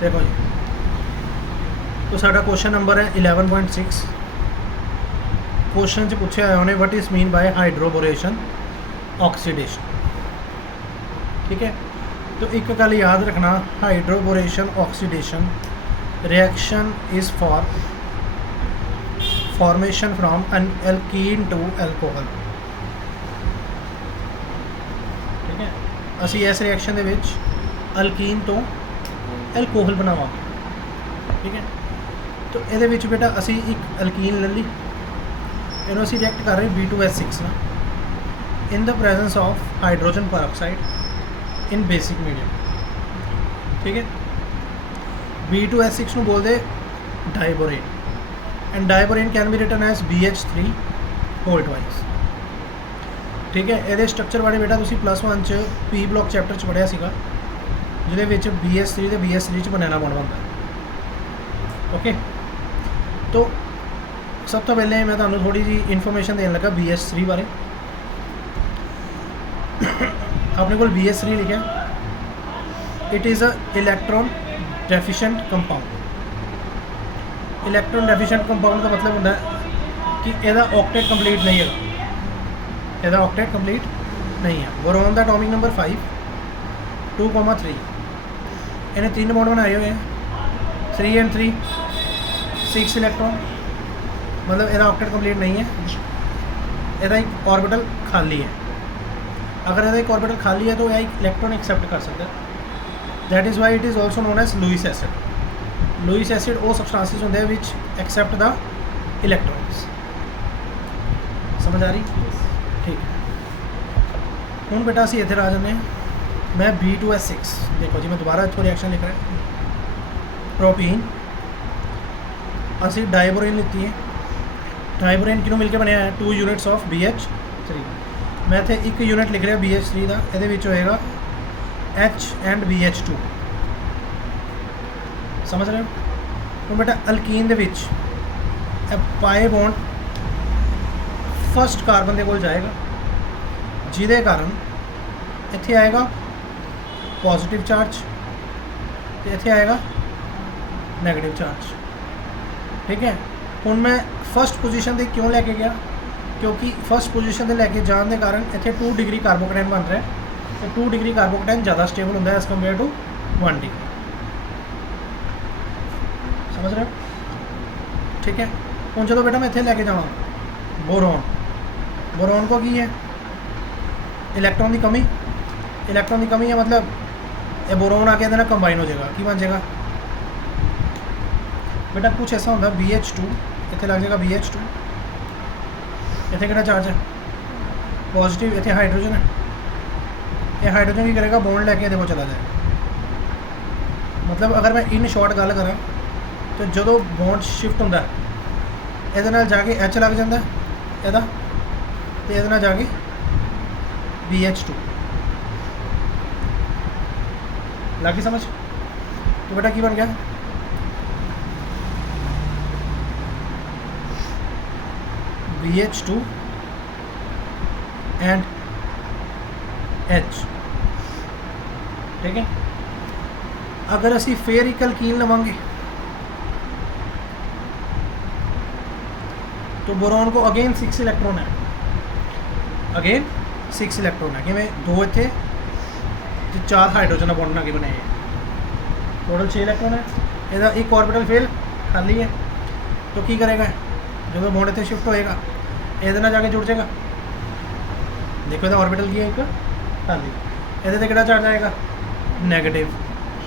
देखो जी, तो साडा क्वेश्चन नंबर है 11.6। क्वेश्चन च पूछा है उन्हें what is mean by hydroboration oxidation. ठीक है, तो एक गल याद रखना, hydroboration oxidation reaction is for formation from an alkene to alcohol. ठीक है, असी इस रिएक्शन दे विच अल्कीन तो एल्कोहल बनावांगे। ठीक है, तो ये बेटा असी एक अल्कीन ले ली, इन्हों असी रिएक्ट कर रहे B2S6 ना in the presence of hydrogen peroxide in basic medium. ठीक है, B2S6 ਨੂੰ बोलते diborane and diborane can be written as BH3 whole twice. ठीक है, ये स्ट्रक्चर बारे बेटा तुसी +1 च P ब्लॉक चैप्टर च पढ़िया सीगा, जिहदे विच BH3 ते BH3 च बनाना बॉन्ड बनता है। ओके, तो सब तो पहले मैं तुहानूं थोड़ी जी इन्फॉर्मेशन देन लगा BH3 बारे। अपने को BH3 लिखा, it is a electron deficient compound. Electron deficient compound का मतलब होता है कि ਇਹਦਾ ऑक्टेट कंप्लीट नहीं है, ਇਹਦਾ ऑक्टेट कंप्लीट नहीं है। बोरोन का एटॉमिक नंबर 5 2,3, इन्हें 3 बॉन्ड बनाए हुए हैं 3 and 3 6 इलैक्ट्रॉन, मतलब ਇਹਦਾ ऑक्टेट कंप्लीट नहीं है। ਇਹਦਾ एक ऑर्बिटल खाली है, अगर ਇਹਦਾ एक ऑर्बिटल खाली है तो यह एक इलैक्ट्रॉन एक्सेप्ट कर सकता है। That is why it is also known as Lewis acid. Lewis acid वो सबस्टांसिस होंगे विच एक्सेप्ट द इलैक्ट्रॉन्स। समझ आ रही? ठीक है, हूँ बेटा असी इधर आ जाने। मैं B2S6 देखो जी, मैं दोबारा इसको रिएक्शन लिख रहा है। प्रोपीन असी डाइबोरेन लिखती है, डाइबोरेन किनों मिलकर बनया है 2 यूनिट्स ऑफ BH3। मैं इतने एक यूनिट लिख रहा BH3 का, ये होएगा H and BH2। समझ रहे हो? तो बेटा अल्कीन दे विच पाए बॉन्ड फर्स्ट कार्बन के कोल जाएगा, जिदे कारण इत्थे आएगा पॉजिटिव चार्ज, तो इत्थे आएगा नैगेटिव चार्ज। ठीक है, हुण मैं फर्स्ट पोजीशन से क्यों लैके गया, क्योंकि फर्स्ट पोजीशन से लैके जाने के कारण इत्थे 2 डिग्री कार्बोकेटाइन बन रहा है, तो 2 डिग्री कार्बोकेटाइन ज़्यादा स्टेबल होंगे एज़ कंपेयर टू 1 डिग्री। समझ रहे हो? ठीक है, हूँ जो बेटा मैं इतने लैके जावा बोरोन, बोरोन को की है इलैक्ट्रॉन की कमी, इलैक्ट्रॉन की कमी है, मतलब ये बोरोन आके ना कंबाइन हो जाएगा, की बन जाएगा बेटा कुछ ऐसा होता BH2, इतने लग जाएगा BH2, इतने कितना चार्ज है पॉजिटिव, इतने हाइड्रोजन है, ये हाइड्रोजन की करेगा बॉन्ड लैके देखो चला जाएगा। मतलब अगर मैं इन शॉर्ट गल करा तो जो बॉन्ड शिफ्ट होंगे ये जाके H लग जाता है ਇਹਦਾ, तो ये जाके BH2 लगी समझ। तो बेटा की बन गया BH2 एंड H। ठीक है, अगर असी फेर एक अल्कीन लवांगे तो बोरोन को अगेन 6 इलैक्ट्रॉन है, अगेन 6 इलैक्ट्रॉन है, कि 2 इतने 4 हाइड्रोजन बॉन्ड आगे बनाए, टोटल 6 इलैक्ट्रॉन है। ਇਹਦਾ एक ऑर्बिटल फेल खाली है, तो की करेगा जो बॉन्ड इतने शिफ्ट होएगा ये जाके जुड़ जाएगा। देखो ये ऑर्बिटल की है एक खाली, ये चार्ज आएगा नैगेटिव,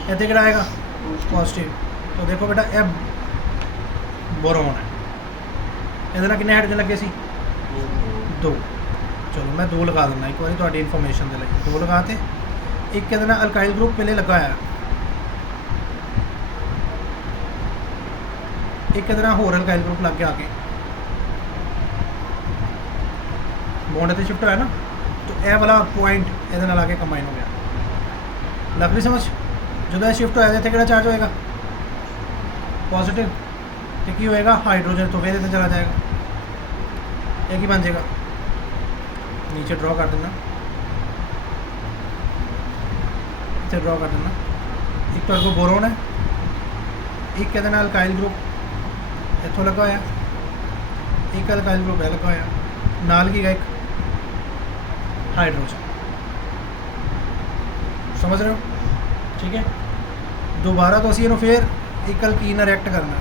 इतने कि आएगा पॉजिटिव। तो देखो बेटा ये बोरोन है, ये कितने हाइड्रोजन लगे सी 2। चलो मैं 2 लगा देना एक बार थोड़ी इन्फॉर्मेशन के लिए, 2 लगाते। एक कहते अल्काइल ग्रुप पहले लगा है, एक कहते होर अल्काइल ग्रुप लग के आके बॉन्ड इतने शिफ्ट होया ना, तो यह वाला पॉइंट ये आके कंबाइन हो गया। लग रही समझ? जो शिफ्ट होया इतने कि चार्ज होएगा पॉजिटिव, तो की होएगा हाइड्रोजन, तो फिर इतने चला जाएगा, एक ही बन जाएगा। नीचे ड्रॉ कर देना, इतने ड्रॉ कर देना। एक तो आपको बोरोन है एक कहते हैं अल्काइल ग्रुप इतों लगा होया, एक अल्काइल ग्रुप है लगा होया, नाल की एक हाइड्रोजन। समझ रहे हो? ठीक है, दोबारा तो असी इनू फिर एक अल्कीन नाल रिएक्ट करना,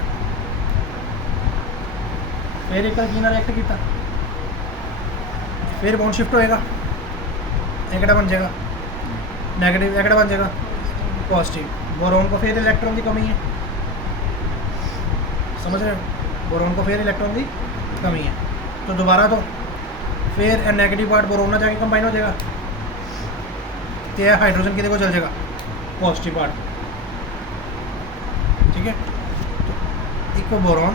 फिर एक अल्कीन नाल रिएक्ट किया, फिर बॉन्ड शिफ्ट होएगा, एकड़ा बन जाएगा नेगेटिव, एकड़ा बन जाएगा पॉजिटिव। बोरोन को फिर इलेक्ट्रॉन की कमी है, समझ रहे हो? बोरोन को फिर इलेक्ट्रॉन की कमी है, तो दोबारा तो फिर नेगेटिव पार्ट बोरोन ना जाके कंबाइन हो जाएगा, तो यह हाइड्रोजन कितने को चल जाएगा पॉजिटिव पार्ट। ठीक है, तो एक बोरोन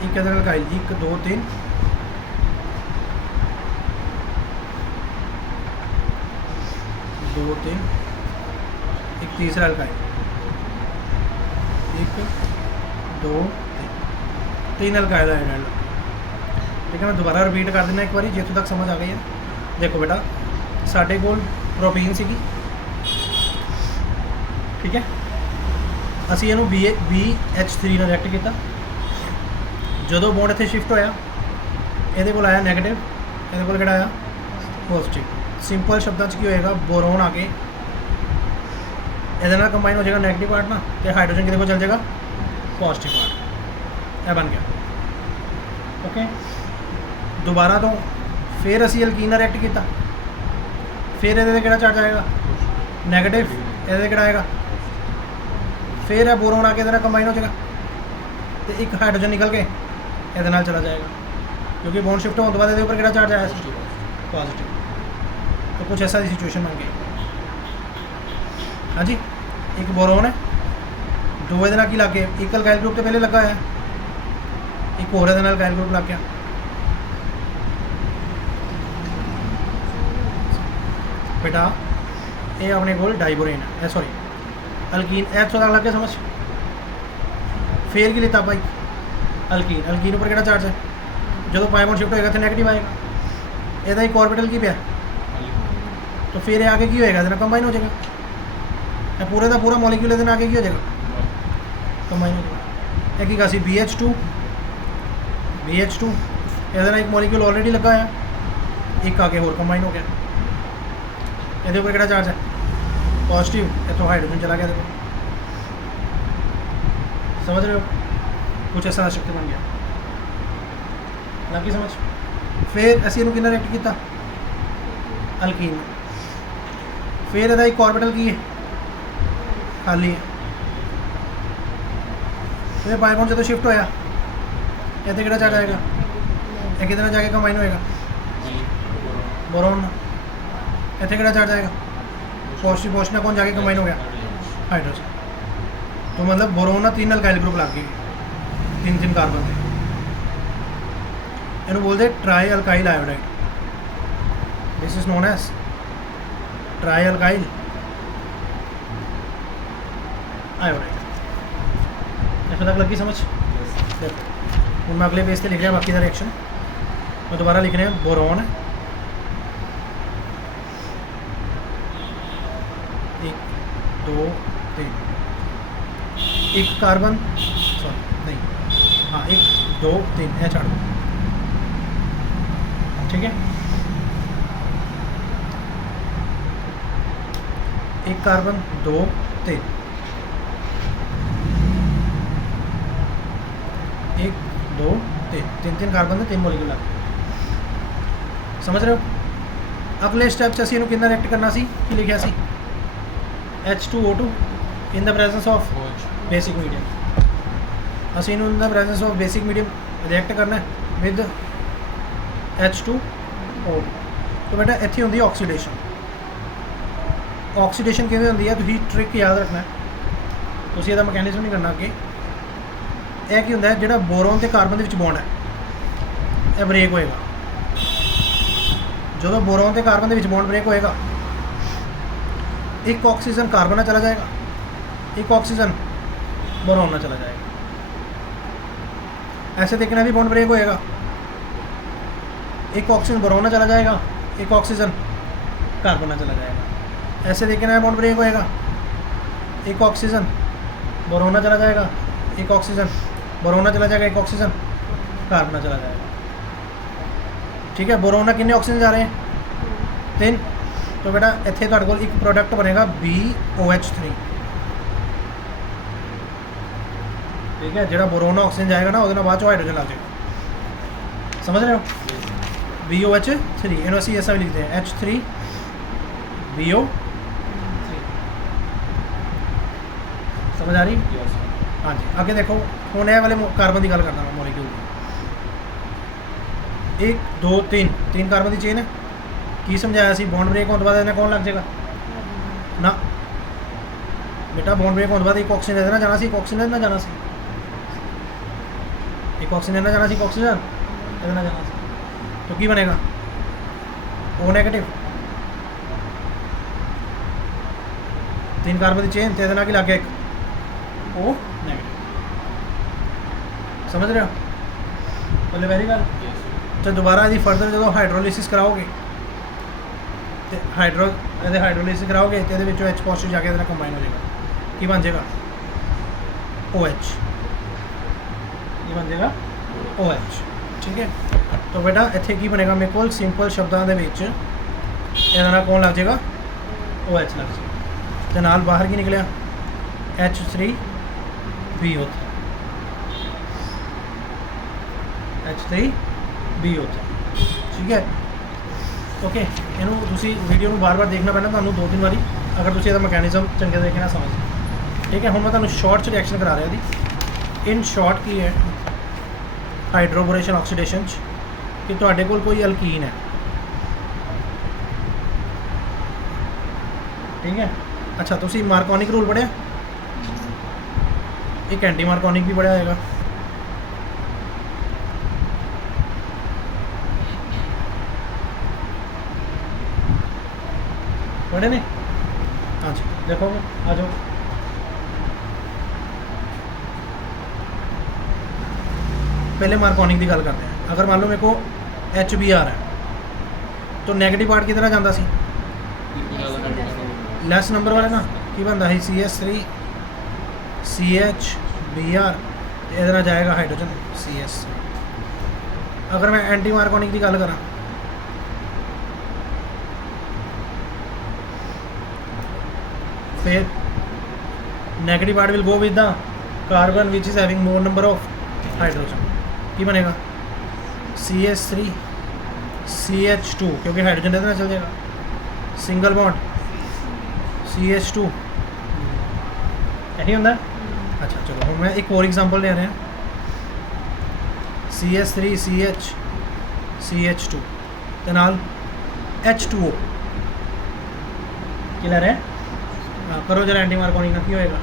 एक कहते हैं अल्काइल, 1 2 3 2 3, एक तीसरा अल्काइल, 1 2 3 अल्काइल हाइड्राइड। ठीक है, मैं दोबारा रिपीट कर देना एक बार जितों तक समझ आ गई है। देखो बेटा, साढ़े कोल प्रोपीन सी, ठीक है, असी इनू BH3 ਨਾਲ ਰਿਐਕਟ ਕੀਤਾ, ਜਦੋਂ ਬੌਂਡ ਇੱਥੇ ਸ਼ਿਫਟ ਹੋਇਆ ਇਹਦੇ ਕੋਲ ਆਇਆ ਨੈਗੇਟਿਵ, ਇਹਦੇ ਕੋਲ ਕਿਹੜਾ ਆਇਆ ਪੋਜ਼ਿਟਿਵ। ਸਿੰਪਲ ਸ਼ਬਦਾਂ 'ਚ ਕੀ ਹੋਏਗਾ, ਬੋਰੋਨ ਆ ਕੇ ਇਹਦੇ ਨਾਲ ਕੰਬਾਈਨ ਹੋ ਜਾਏਗਾ ਨੈਗੇਟਿਵ ਪਾਰਟ ਨਾ, ਤੇ ਹਾਈਡਰੋਜਨ ਕਿਹਦੇ ਕੋਲ ਚਲ ਜਾਏਗਾ ਪੋਜ਼ਿਟਿਵ ਪਾर्ट। ਇਹ ਬਣ ਗਿਆ। ਓਕੇ, ਦੁਬਾਰਾ ਤੋਂ ਫਿਰ ਅਸੀਂ ਅਲਕੀਨ ਨਾਲ ਰਿਐਕਟ ਕੀਤਾ, ਫਿਰ ਇਹਦੇ 'ਤੇ ਕਿਹੜਾ ਚਾਰਜ ਆਏਗਾ ਨੈਗੇਟਿਵ, ਇਹਦੇ 'ਤੇ ਕਿਹੜਾ ਆਏਗਾ, ਫਿਰ ਇਹ ਬੋਰੋਨ ਆ ਕੇ ਇਹਦੇ ਨਾਲ ਕੰਬਾਈਨ ਹੋ ਜਾਏਗਾ, ਤੇ ਇੱਕ ਹਾਈਡਰੋਜਨ ਨਿਕਲ ਕੇ ਇਹਦੇ ਨਾਲ ਚਲਾ ਜਾएगा, क्योंकि बॉन्ड शिफ्ट होने के बाद ऊपर किहड़ा चार्ज आया पॉजिटिव। तो कुछ ऐसा दी सिचुएशन बन गई। हाँ जी, एक बोरोन है, दो ये की लग गए, एक अल्काइल ग्रुप तो पहले लगा है, एक होर ये अल्काइल ग्रुप लग गया। बेटा ये अपने को डाइबोरेन है, सॉरी अल्कीन, इतों तक लग गया समझ। फिर की लेता भाई अल्कीन, अल्कीन उपर किहड़ा चार्ज है, जो पाई बॉन्ड शिफ्ट होएगा तो नैगेटिव आएगा, ਇਹਦਾ ਇੱਕ ऑर्बिटल की ਪਿਆ, तो फिर आगे की होएगा ਇਹਦੇ ਨਾਲ ਕੰਬਾਈਨ ਹੋ ਜਾਏਗਾ, ਇਹ ਪੂਰੇ ਦਾ ਪੂਰਾ ਮੋਲੀਕਿਊਲ ਇਹਦੇ ਨਾਲ ਆਗੇ ਕੀ ਹੋ ਜਾਏਗਾ ਕੰਬਾਈਨ ਹੋ ਜਾਏਗਾ। ਇਹ ਕੀ ਸੀ BH2, ਇਹਦੇ ਨਾਲ ਇੱਕ ਮੋਲੀਕਿਊਲ ਆਲਰੇਡੀ ਲੱਗਾ ਆ, ਇੱਕ ਆਗੇ ਹੋਰ ਕੰਬਾਈਨ ਹੋ ਗਿਆ, ਇਹਦੇ ਉੱਪਰ ਕਿਹੜਾ ਚਾਰਜ ਹੈ पॉजिटिव, ਇੱਥੋਂ हाइड्रोजन चला गया देखो। समझ रहे हो? कुछ ऐसा स्ट्रक्चर बन गया, लगी समझ। फिर ਅਸੀਂ ਇਹਨੂੰ ਕਿੰਨਾ ਰਿਐਕਟ ਕੀਤਾ ਅਲਕੀਨ, ਫਿਰ ਇਹਦਾ ਇੱਕ ऑर्बिटल ਕੀ ਹੈ ਖਾਲੀ ਹੈ, ਫਿਰ ਪਾਈ ਬੌਂਡ ਜਦੋਂ ਸ਼ਿਫਟ ਹੋਇਆ ਇੱਥੇ ਕਿਹੜਾ ਚਾਰਜ ਆਏਗਾ, ਇਹ ਕਿਹਦੇ ਨਾਲ ਜਾ ਕੇ ਕੰਬਾਈਨ ਹੋਏਗਾ बोरोन, ਇੱਥੇ ਕਿਹੜਾ ਚਾਰਜ ਆਏਗਾ पॉजिटिव, पॉजिटिव ਨਾਲ कौन जाके कंबाइन हो गया हाइड्रोजन। तो मतलब बोरोन ना 3 अल्काइल ग्रुप लग गए, 3 कार्बन थे, इन्हों बोलते tri alkyl iodide, this is known as tri alkyl iodide. ऐसा तक लगी समझ। देखो हूँ मैं अगले पेज से लिख रहा बाकी का रिएक्शन, मैं दोबारा लिख रहे हैं बोरोन 1 2 3, एक कार्बन, सॉरी नहीं, हाँ 1 2 3 है छाड़ दो, ठीक है, एक कार्बन 2 3, 1 2 3 कार्बन से 3 मोलीक्यूल आ गए। समझ रहे हो? अगले स्टेप से असीं इहनूं किंदा रिएक्ट करना सी, की लिखिया सी H2O2 in the presence of basic medium, ਅਸੀਂ ਇਹਨੂੰ in the presence of basic medium react ਕਰਨਾ with H2O। तो बेटा ਇੱਥੇ ਹੁੰਦੀ ਆਕਸੀਡੇਸ਼ਨ। ਆਕਸੀਡੇਸ਼ਨ ਕਿਵੇਂ ਹੁੰਦੀ ਹੈ ਤੁਸੀਂ ਟ੍ਰਿਕ ਯਾਦ ਰੱਖਣਾ, ਤੁਸੀਂ ਇਹਦਾ ਮੈਕੈਨਿਜ਼ਮ ਨਹੀਂ ਕਰਨਾ ਅੱਗੇ। ਇਹ ਕੀ ਹੁੰਦਾ ਜਿਹੜਾ ਬੋਰੋਨ ਤੇ ਕਾਰਬਨ ਦੇ ਵਿੱਚ ਬੌਂਡ ਹੈ ਇਹ ਬ੍ਰੇਕ ਹੋਏਗਾ, ਜਦੋਂ ਬੋਰੋਨ ਤੇ ਕਾਰਬਨ ਦੇ ਵਿੱਚ ਬੌਂਡ ਬ੍ਰੇਕ ਹੋਏਗਾ एक ऑक्सीजन कार्बन में चला जाएगा, एक ऑक्सीजन बोरोन में चला जाएगा, ऐसे देखना भी बॉन्ड ब्रेक होएगा। एक ऑक्सीजन बोरोन चला जाएगा, एक ऑक्सीजन कार्बन चला जाएगा। ऐसे देखना है बॉन्ड ब्रेक होएगा, एक ऑक्सीजन बोरोन चला जाएगा, एक ऑक्सीजन बोरोन चला जाएगा, एक ऑक्सीजन कार्बन चला जाएगा। ठीक है, बोरोन कितने ऑक्सीजन जा रहे हैं? 3। तो बेटा इत्थे तुहाडे कोल एक प्रोडक्ट बनेगा BOH3। ठीक है, जो बोरोन ऑक्सीजन जाएगा ना वो बाद हाइड्रोजन लग जाएगा। समझ रहे हो? BOH3 इन्हों असी ऐसा भी लिखते हैं H3BO। समझ आ रही? हाँ जी। आगे देखो हूँ यह वाले कार्बन की गल करना मैं मॉलिक्यूल की। 1 2 3 कार्बन की चेन है। की समझाया सी बॉन्ड ब्रेक होने के बाद इन्हें कौन लग जाएगा ना बेटा? बॉन्ड ब्रेक होने के बाद एक ऑक्सीजन इधर ना जाना सी, एक ऑक्सीजन ना जाना सी, एक ऑक्सीजन ना जाना सी, एक ऑक्सीजन इधर ना जाना सी। तो की बनेगा? O negative. 3 कार्बन की चेन तो इधर की लग गया एक O नेगेटिव। समझ रहे हो? बोले वेरी वेल। तो दोबारा यदि फर्दर जो हाइड्रोलिसिस कराओगे तो हाइड्रोलिसिस कराओगे तो ये H पॉजिटिव जाके कंबाइन हो जाएगा। की बन जाएगा? OH। ये बन जाएगा OH। ठीक है, तो बेटा इत्थे की बनेगा मेरे को सिंपल शब्दों के विच इहदा कौन लग जाएगा? OH लग जाएगा। तो नाल बाहर की निकलिया H3BO3। H3BO3। ठीक है, ओके। इनू तुसी वीडियो में बार बार देखना पैना तुहानू 2-3 बारी अगर तुसी इहदा मैकेनिज्म चंगे तरीके नाल समझ। ठीक है, हुण मैं तुहानू शॉर्ट च रिएक्शन करा रहा दी। इन शॉर्ट की है हाइड्रोबोरेशन ऑक्सीडेशन कि तुहाडे कोल कोई अल्कीन है। ठीक है, अच्छा तुसी मार्कोनिक रूल पढ़िया? एक एंटी मार्कोनिक भी पढ़िया होगा। पढ़े ने? हाँ जी, देखो आ जाओ। पहले मार्कोनिक की गल करते हैं। अगर मान लो मेरे को HBr है तो नेगेटिव पार्ट किधर जाता सी? लैस नंबर वाले ना की बनता है CH3 CHBr ये जाएगा हाइड्रोजन CS। अगर मैं एंटी मार्कोनिक की गल करा फिर negative part will go with the carbon which is having more number of hydrogen. की बनेगा? CH3 CH2 क्योंकि हाइड्रोजन इधर चल जाएगा। सिंगल बॉन्ड CH2 यही होंगे। अच्छा चलो हम मैं एक और एग्जांपल ले रहे हैं। CH3 CH CH2 ते नाल H2O की ले रहे हैं। करो जरा एंटी मार्कोनिक ना की होएगा?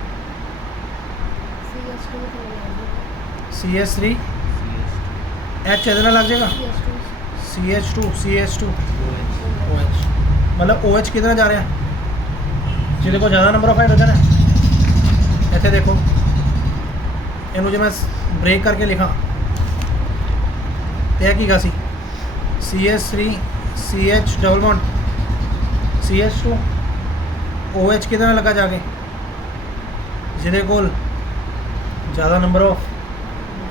CH3 H इधर लग जाएगा CH2 CH2 OH। मतलब OH किधर जा रहा है? जिसके को ज़्यादा नंबर ऑफ हाइड्रोजन है। इतने देखो इनू जो मैं ब्रेक करके लिखा तो यह की सी CH3 CH double bond CH2 OH किधर लगा जाके जिहदे कोल ज़्यादा नंबर ऑफ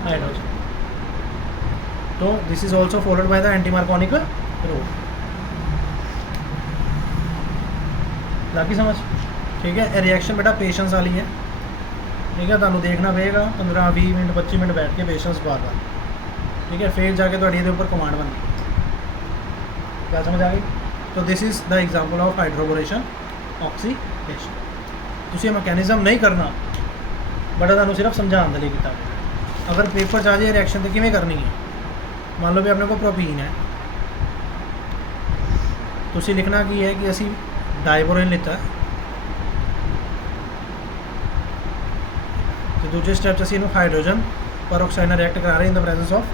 हाइड्रोजन। तो this is also followed by the anti Markovnikov rule. लागी समझ? ठीक है, रिएक्शन बेटा पेशेंस वाली है। ठीक है, तुहानू देखना पेगा 15-20 मिनट 25 मिनट बैठ के पेशेंस बार बार। ठीक है, फिर जाके तुहाडी इहदे उपर कमांड बनती। क्या समझ आ गई? तो this is the example of hydroboration oxidation. तुसीं मैकेनिज्म नहीं करना बट तुहानू सिर्फ समझाने के लिए किया। अगर पेपर च आ जाए रिएक्शन तो किवें करनी है? मान लो भी अपने को प्रोपीन है, तुसीं लिखना की है कि असी डाइबोरेन लिता है तो दूसरे स्टेप असी इनू हाइड्रोजन पर ऑक्साइड नाल रिएक्ट करा रहे इन the presence of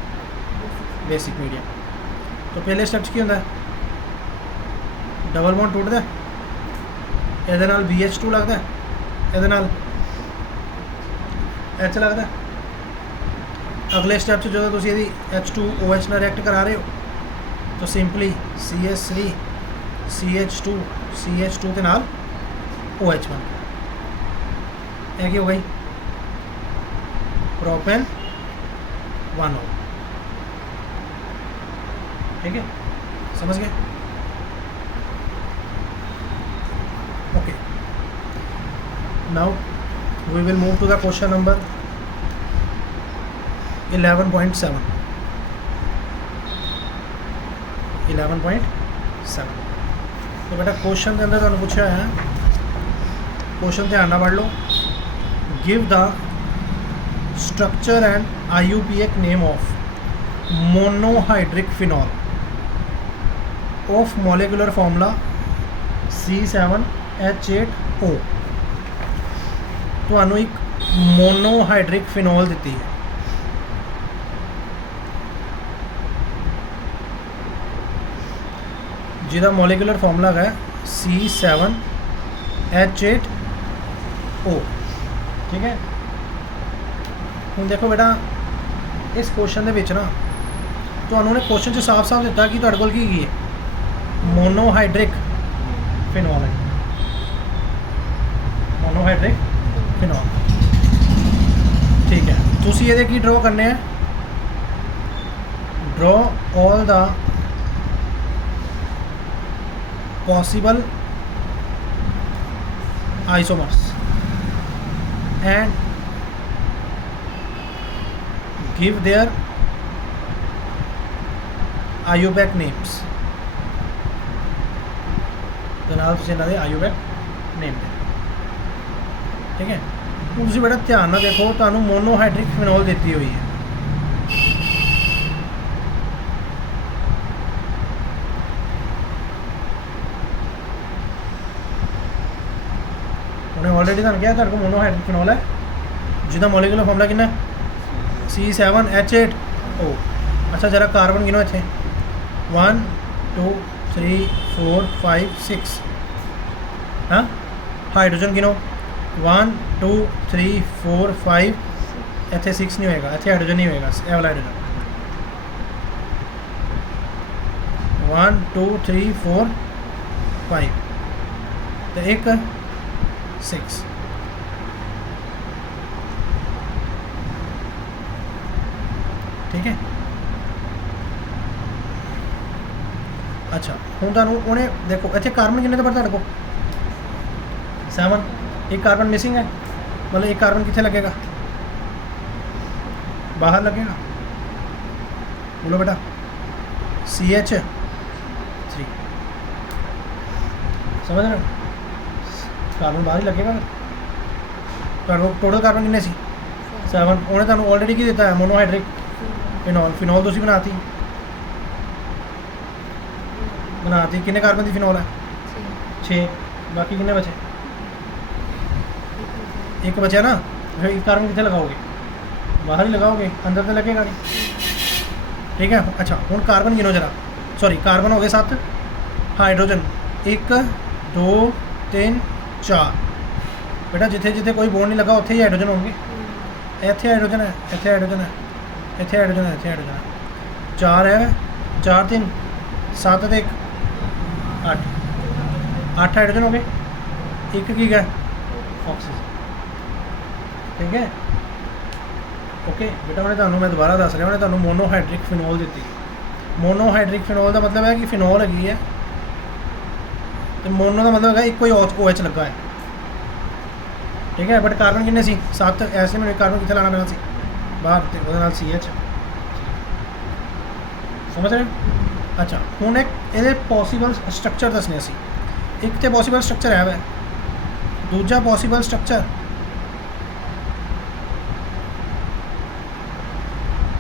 basic medium. तो पहले स्टेप की होंदा है डबल बॉन्ड टूटता है, इहदे नाल BH2 लगता है, इहदे नाल H लगता है। अगले स्टेप जो तुसीं इहदी H2OH नाल रिएक्ट करा रहे हो तो सिंपली CH3 CH2 CH2 के नाल OH बन गया। की हो गई प्रोपेन 1 हो। ठीक है, समझ गए? Okay, now we will move to the question number 11.7। 11.7 तो बेटा क्वेश्चन के अंदर तुहानू पूछा है, क्वेश्चन ध्यान नाल पढ़ लो। Give the structure and IUPAC name of monohydric phenol of molecular formula C7H8O। तुहानू एक मोनोहाइड्रिक फिनॉल दी है, जिहदा मॉलिक्यूलर फॉर्मूला है C7H8O। ठीक है, हुण देखो बेटा इस क्वेश्चन दे विच ना तुहानू ने क्वेश्चन च साफ साफ दिता कि तुहाडे कोल की है मोनोहाइड्रिक फिनॉल है, मोनोहाइड्रिक फिनॉल। ठीक है, तुसी ये की ड्रॉ करने हैं, draw all the possible isomers and give their IUPAC names। तो नाल तुसीं इन्हां दे IUPAC नेम दे। ठीक है, हुण तुसीं बेटा ध्यान नाल देखो, तुहानू मोनोहाइड्रिक फिनॉल दी हुई है। उन्हें ऑलरेडी तुहानू क्या तुहाडे कोल मोनोहाइड्रिक फिनॉल है जिसका मॉलिक्यूलर फॉर्मूला कितना C7H8O। अच्छा जरा कार्बन गिनो इत्थे 1 2 3 4 5 6। हाँ, हाइड्रोजन गिनो 1 2 3 4 5। इत्थे 6 नहीं होएगा, इत्थे हाइड्रोजन नहीं होएगा, ए वाला हाइड्रोजन 1 2 3 4 5 तो एक 6। ठीक है, अच्छा हूँ तुहानू उन्हें देखो इतने कार्बन कितने तो पर तुहाडे कोल 7। एक कार्बन मिसिंग है, मतलब एक कार्बन कितने लगेगा, बाहर लगेगा। बोलो बेटा CH3। समझ रहे हो, कार्बन बाहर ही लगेगा। टोटल कार्बन कितने सी 7। उन्हें तुहानू ऑलरेडी की दिता है मोनोहाइड्रिक फिनॉल। फिनॉल तुसीं बनाती कितने कार्बन की फिनॉल है 6। बाकी कितने बचे, एक बचा ना। फिर एक कार्बन कितने लगाओगे, बाहर ही लगाओगे, अंदर तो लगेगा नहीं। ठीक है, अच्छा हूँ कार्बन गिनो जरा, सॉरी कार्बन हो गए 7। हाइड्रोजन 1 2 3 4। बेटा जिथे जिथे कोई बॉन्ड नहीं लगा उत्थे ही हाइड्रोजन होंगे। इत्थे हाइड्रोजन है, इत्थे हाइड्रोजन है, इत्थे हाइड्रोजन है, इत्थे हाइड्रोजन है। 4 है, 4 3 7 1 8। 8 हाइड्रोजन हो गए, एक की है ऑक्सीजन। ठीक है, ओके बेटा उन्हें तुहानू मैं दोबारा दस रहा, उन्हें तुहानू मोनोहाइड्रिक फिनॉल दी। मोनोहाइड्रिक फिनॉल का मतलब है कि फिनॉल हैगी है तो मोनो का मतलब है एक कोई OH लगा है। ठीक है, बट कार्बन कितने सी 7। ऐसे में कार्बन कितने लाना पैना सी बाहर, CH। समझ रहे हो? अच्छा हूँ एक ये पॉसीबल स्ट्रक्चर दसने सी। एक तो पॉसीबल स्ट्रक्चर है वै, दूजा पॉसीबल स्ट्रक्चर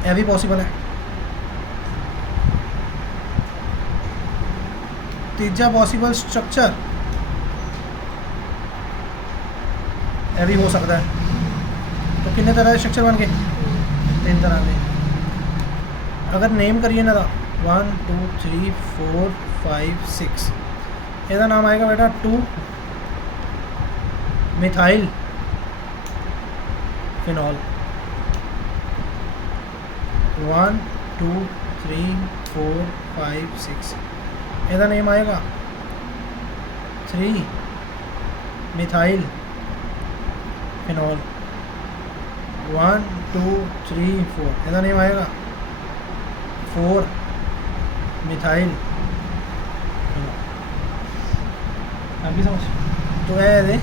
यह भी पॉसीबल है, तीजा पॉसीबल स्ट्रक्चर यह भी हो सकता है। तो कितने तरह के स्ट्रक्चर बन गए, 3 तरह के। अगर नेम करिए ना 1 2 3 4 5 6, इसका नाम आएगा बेटा 2 मिथाइल फिनॉल। 1 2 3 4 5 6 ਇਹਦਾ ਨੇਮ ਆਏਗਾ 3 ਮਿਥਾइल फिनॉल 1 2 3 4 ਇਹਦਾ ਨੇਮ ਆਏਗਾ 4 मिथाइल आपकी समझ तो है ਇਹਦੇ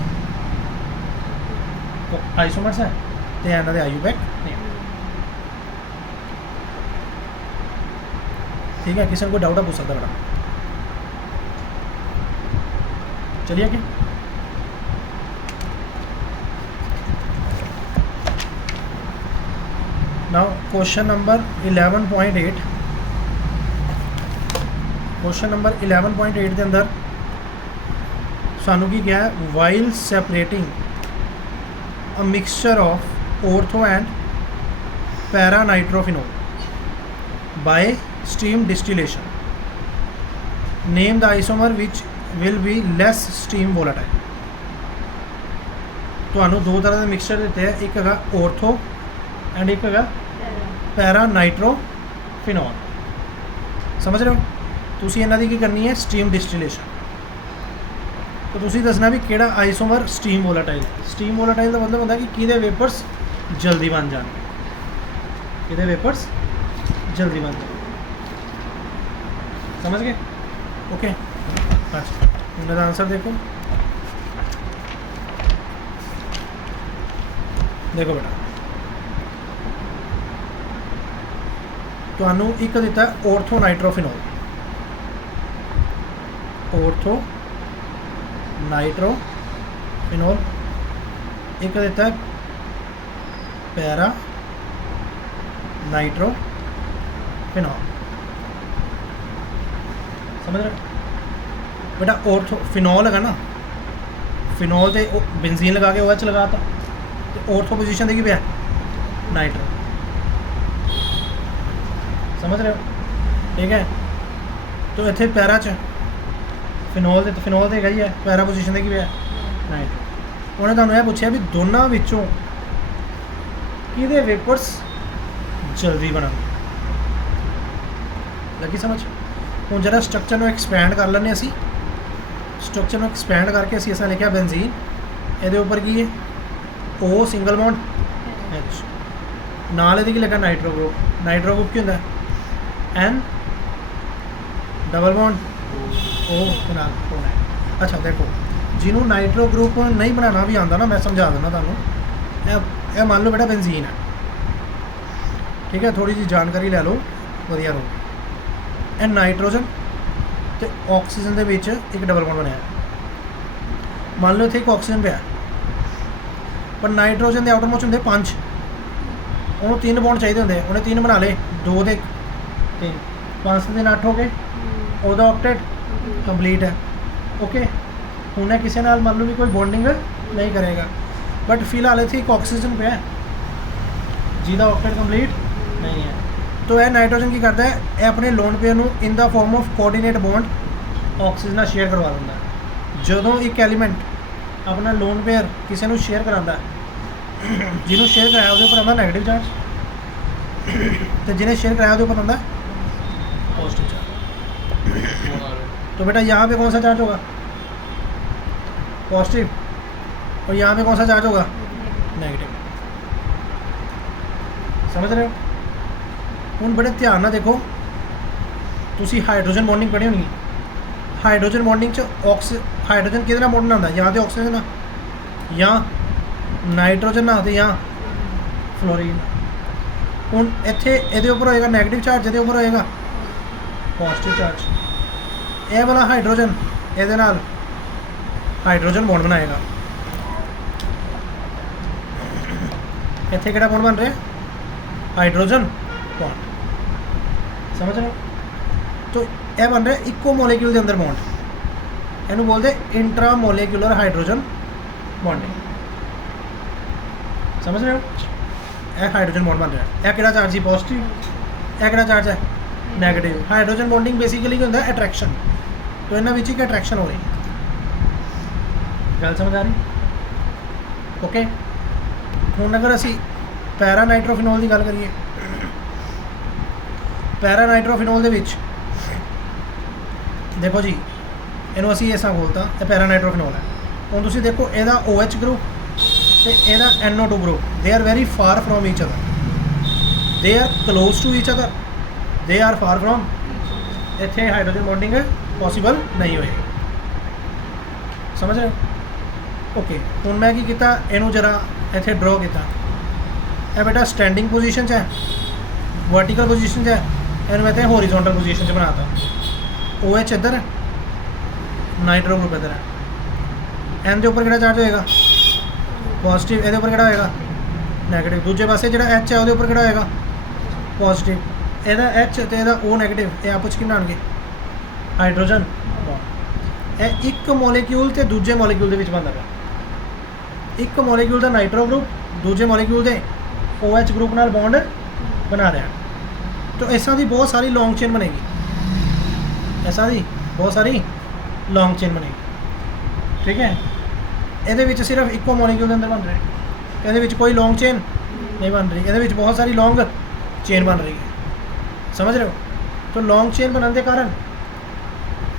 आइसोमर्स है ਤੇ ਇਹਨਾਂ ਦੇ आयुबैक नहीं ठीक है किसी को कोई डाउट है पूछ सकता है बेटा चलिए क्या now question number 11.8 question number 11.8 के अंदर सानू की क्या है while separating a mixture of ortho and para nitrophenol by steam distillation name the isomer which will be less steam volatile ਤੁਹਾਨੂੰ दो तरह के मिक्सचर दिते हैं एक है ऑर्थो एंड एक है पैरा नाइट्रोफिनोल समझ रहे हो ਤੁਸੀਂ ਇਹਨਾਂ ਦੀ ਕੀ ਕਰਨੀ ਹੈ ਸਟੀਮ ਡਿਸਟਿਲੇਸ਼ਨ तो ਤੁਸੀਂ ਦੱਸਣਾ ਵੀ ਕਿਹੜਾ ਆਈਸੋਮਰ ਸਟੀਮ ਵੋਲਾਟਾਈਲ ਦਾ ਮਤਲਬ ਹੁੰਦਾ ਕਿ ਕਿਹਦੇ ਵੇਪਰਸ ਜਲਦੀ ਬਣ ਜਾਣ ਕਿਹਦੇ ਵੇਪਰਸ ਜਲਦੀ ਬਣ ਜਾਣ समझ गए ओके अच्छा इनका आंसर देखो देखो बेटा ਤੁਹਾਨੂੰ ਇੱਕ ਦਿੱਤਾ ऑर्थो नाइट्रोफिनोल ऑर्थो नाइट्रोफिनोल एक देता है पैरा नाइट्रोफिनोल समझ रहे बेटा ऑर्थो फिनॉल है ना फिनॉल से बेंजीन लगा के OH लगाता तो ऑर्थो पोजीशन देखी पे नाइट्रो समझ रहे हो ठीक है तो इतने पैरा च फिनॉल तो हैगा ही है पैरा पोजीशन की भी है नाइट्रो उन्हें तुहानू यह पूछा भी दोनों विचों किहदे वेपर्स जल्दी बनन लगी समझ हुण जरा स्ट्रक्चर में एक्सपैंड कर लैंदे असीं स्ट्रक्चर में एक्सपैंड करके असीं असां लिखिया बेंजीन इहदे उपर की है O सिंगल बॉन्ड H नाल इहदे की लिखा नाइट्रो ग्रुप की हुंदा N double bond O phenol होना है अच्छा देखो जिन्हों नाइट्रो ग्रुप नहीं बनाना भी आता ना मैं समझा देना तुहानू यह मान लो बेटा बेंजीन है ठीक है थोड़ी जी जानकारी ले लो वधिया रो ए नाइट्रोजन तो ऑक्सीजन के बीच एक डबल बॉन्ड बनया मान लो इत्थे एक ऑक्सीजन पे पर नाइट्रोजन के आउटर मोस्ट होंगे 5 उन्होंने 3 बॉन्ड चाहिए होंगे उन्हें 3 बना ले 2 दे 3 5 से 3 8 हो गए ਉਹਦਾ ऑक्टेट कंप्लीट है ओके उन्हें किसी नाल मान लो भी कोई बॉन्डिंग नहीं करेगा बट फिलहाल इतने एक ऑक्सीजन पे है जिसका ऑक्टेट कंप्लीट नहीं है तो यह नाइट्रोजन की करता है यह अपने लोन पेयर को in the form of coordinate bond oxygen share करवा दिंदा है जदों एक एलीमेंट अपना लोन पेयर किसी को शेयर कराता है जिन्होंने शेयर कराया उसके उपर आता नैगेटिव चार्ज तो जिन्हें शेयर कराया उसके उपर आता पॉजिटिव चार्ज तो बेटा यहाँ पे कौन सा चार्ज होगा पॉजिटिव और यहाँ पे कौन सा चार्ज होगा नेगेटिव समझ रहे हो हूँ बड़े ध्यान ना देखो तुसी हाइड्रोजन बॉन्डिंग पढ़ी होनी हाइड्रोजन बॉन्डिंग हाइड्रोजन कि बॉन्ड आता या तो ऑक्सीजन ना या नाइट्रोजन ना तो या फ्लोरीन हूँ इत्थे ये उपर होएगा नैगेटिव चार्ज ये उपर होएगा पॉजिटिव चार्ज यह वाला हाइड्रोजन ये हाइड्रोजन बॉन्ड बनाएगा इत्थे किहड़ा बॉन्ड बन रहा हाइड्रोजन बॉन्ड समझ रहे हो तो यह बन रहा इको मोलीक्यूल के अंदर बॉन्ड इनू बोलते इंट्रा मोलीक्यूलर हाइड्रोजन बॉन्डिंग समझ रहे हो यह हाइड्रोजन बॉन्ड बन रहा है यह किहड़ा चार्ज है पॉजिटिव यह किहड़ा चार्ज है नैगेटिव हाइड्रोजन बॉन्डिंग बेसिकली होंगे अट्रैक्शन तो इन्होंने विच एक अट्रैक्शन हो रही गल समझ आ रही ओके हुण अगर असी पैरा नाइट्रोफिनोल की गल करिए ਪੈਰਾ ਨਾਈਟ੍ਰੋਫਿਨੋਲ ਦੇ ਵਿੱਚ ਦੇਖੋ ਜੀ, ਇਹਨੂੰ ਅਸੀਂ ਐਸਾ ਬੋਲਤਾ, ਇਹ ਪੈਰਾ ਨਾਈਟ੍ਰੋਫਿਨੋਲ ਹੈ। ਹੁਣ ਤੁਸੀਂ ਦੇਖੋ ਇਹਦਾ OH ਗਰੁੱਪ ਤੇ ਇਹਦਾ NO2 group, they are very far from each other, they are close to each other, they are far from. ਇੱਥੇ ਹਾਈਡਰੋਜਨ ਬੌਂਡਿੰਗ ਪੋਸੀਬਲ ਨਹੀਂ ਹੋਏਗੀ, ਸਮਝ ਰਹੇ ਹੋ? ਓਕੇ, ਹੁਣ ਮੈਂ ਕੀ ਕੀਤਾ, ਇਹਨੂੰ ਜਰਾ ਇੱਥੇ ਡਰਾ ਕੀਤਾ। ਇਹ ਬੇਟਾ ਸਟੈਂਡਿੰਗ ਪੋਜੀਸ਼ਨ 'ਚ ਹੈ, वर्टिकल पोजीशन 'ਚ ਹੈ, ਇਹਨੂੰ ਮੈਂ ਤੇ हॉरिजॉन्टल पोजीशन 'ਚ ਬਣਾਤਾ। OH ਇੱਧਰ ਹੈ, ਨਾਈਟ੍ਰੋ ਗਰੁੱਪ ਇੱਧਰ ਹੈ। N ਦੇ ਉੱਪਰ ਕਿਹੜਾ ਚਾਰਜ ਹੋਏਗਾ? ਪੋਜ਼ਿਟਿਵ। ਇਹਦੇ ਉੱਪਰ ਕਿਹੜਾ ਹੋਏਗਾ? ਨੈਗੇਟਿਵ। ਦੂਜੇ ਪਾਸੇ ਜਿਹੜਾ H ਹੈ ਉਹਦੇ ਉੱਪਰ ਕਿਹੜਾ ਹੋਏਗਾ? ਪੋਜ਼ਿਟਿਵ। ਇਹਦਾ H ਤੇ ਇਹਦਾ O ਨੈਗੇਟਿਵ, ਇਹ ਆਪਸ 'ਚ ਕੀ ਬਣਾਉਣਗੇ? Hydrogen bond. ਇਹ ਇੱਕ ਮੋਲੀਕਿਊਲ ਤੇ ਦੂਜੇ ਮੋਲੀਕਿਊਲ ਦੇ ਵਿੱਚ ਬਣਦਾ ਪਿਆ। ਇੱਕ ਮੋਲੀਕਿਊਲ ਦਾ ਨਾਈਟ੍ਰੋ ਗਰੁੱਪ ਦੂਜੇ ਮੋਲੀਕਿਊਲ ਦੇ OH ਗਰੁੱਪ ਨਾਲ ਬੌਂਡ ਬਣਾ ਰਿਹਾ। तो ऐसा दी बहुत सारी लॉन्ग चेन बनेगी, ऐसा दी बहुत सारी लॉन्ग चेन बनेगी, ठीक है। ये सिर्फ इको मॉलिक्यूल के अंदर बन रहे, ये कोई लॉन्ग चेन नहीं बन रही, ये बहुत सारी लॉन्ग चेन बन रही है, समझ रहे हो? तो लॉन्ग चेन बनने के कारण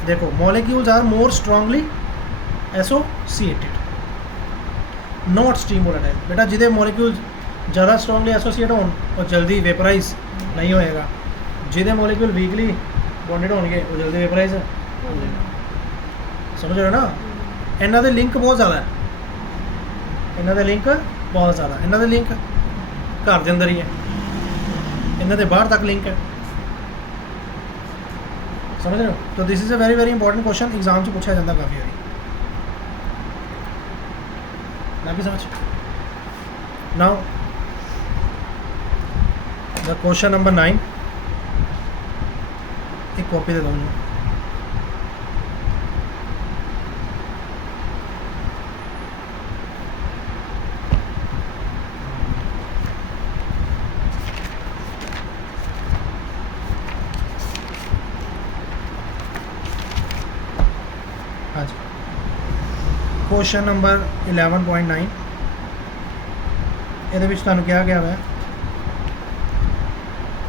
देखो molecules are more strongly associated, not steam volatile. बेटा जिदे मॉलिक्यूल ज़्यादा स्ट्रांगली एसोसिएट हो और जल्दी वेपराइज नहीं होएगा, जिदे मॉलिक्यूल वीकली बॉन्डेड होंगे वो जल्दी वेपराइज हो जाएगा, समझ रहे हो ना? इन्हों के लिंक बहुत ज़्यादा है, इन्हों के लिंक बहुत ज़्यादा, इन्हों के लिंक घर के अंदर ही है, इन्हों के बाहर तक लिंक है, समझ रहे हो? तो this is a very very important question, exam से पूछा जाता काफ़ी बारी, लगी समझ? नाउ द क्वेश्चन नंबर 9, एक कॉपी दे दो मुझे। हाँ जी, क्वेश्चन नंबर 11.9 ਇਹਦੇ ਵਿੱਚ ਤੁਹਾਨੂੰ ਕਿਹਾ ਗਿਆ ਹੈ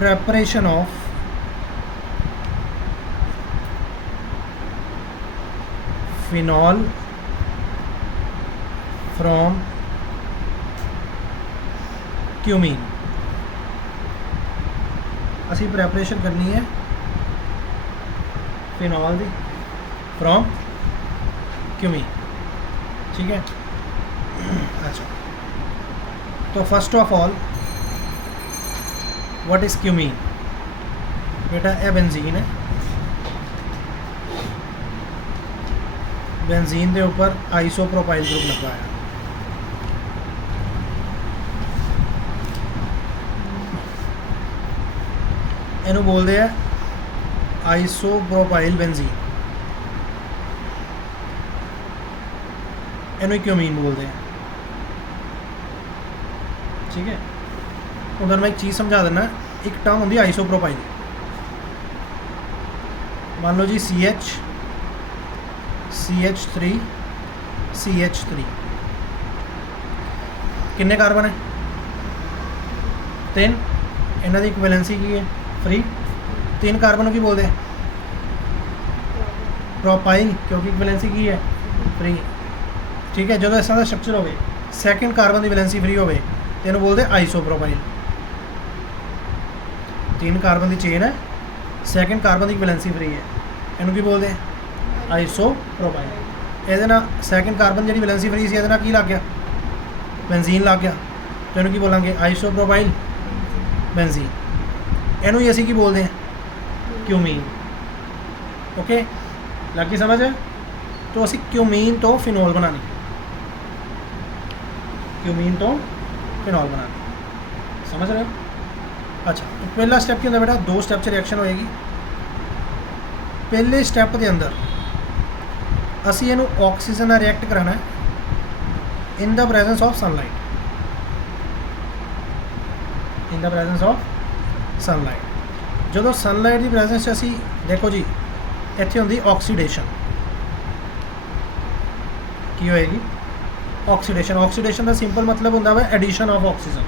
preparation of phenol from cumene. ਅਸੀਂ preparation करनी है फिनॉल दी from क्यूमीन, ठीक है। अच्छा, तो first of all what is cumene? बेटा यह बेंजीन है, बेंजीन के ऊपर आइसोप्रोपाइल ग्रुप लगा है, इनू बोलते हैं आइसोप्रोपाइल बेंजीन, इनू क्यूमीन बोलते हैं, ठीक है। उधर मैं एक चीज़ समझा देना, एक टर्म होंगी आइसोप्रोपाइल, मान लो जी CH3 CH3 किन्ने कार्बन है? 3। इन्हों की वैलेंसी की है फ्री, 3 कार्बन की बोलते हैं प्रोपाइल, क्योंकि वैलेंसी की है फ्री, ठीक है। जो इस तरह का स्ट्रक्चर हो, सैकेंड कार्बन की वैलेंसी फ्री हो, तेन बोलते आइसोप्रोपाइल। 3 कार्बन की चेन है, सैकेंड कार्बन की वैलेंसी फ्री है, इनू की बोलते हैं आइसोप्रोपाइल। ये सैकेंड कार्बन जी वैलेंसी फ्री से ये की लग गया? बेंजीन लग गया, तो इनू की बोलेंगे आइसोप्रोपाइल बेंजीन। इनू ही असी की बोलते हैं क्यूमीन, ओके, लग गई समझ? तो असी क्यूमीन तो फिनॉल बनानी, क्यूमीन तो फिनॉल बनानी, समझ रहे हो? अच्छा, तो पहला स्टैप क्या होता बेटा? 2 स्टैप से रिएक्शन होएगी। पहले स्टैप के अंदर असी इनू ऑक्सीजन नाल रिएक्ट कराना है इन the presence of sunlight, in the presence of sunlight. जो सनलाइट की प्रेजेंस असी देखो जी इत्थे होंदी ऑक्सीडेशन, की होएगी? ऑक्सीडेशन। ऑक्सीडेशन का सिंपल मतलब होंदा है एडिशन ऑफ ऑक्सीजन,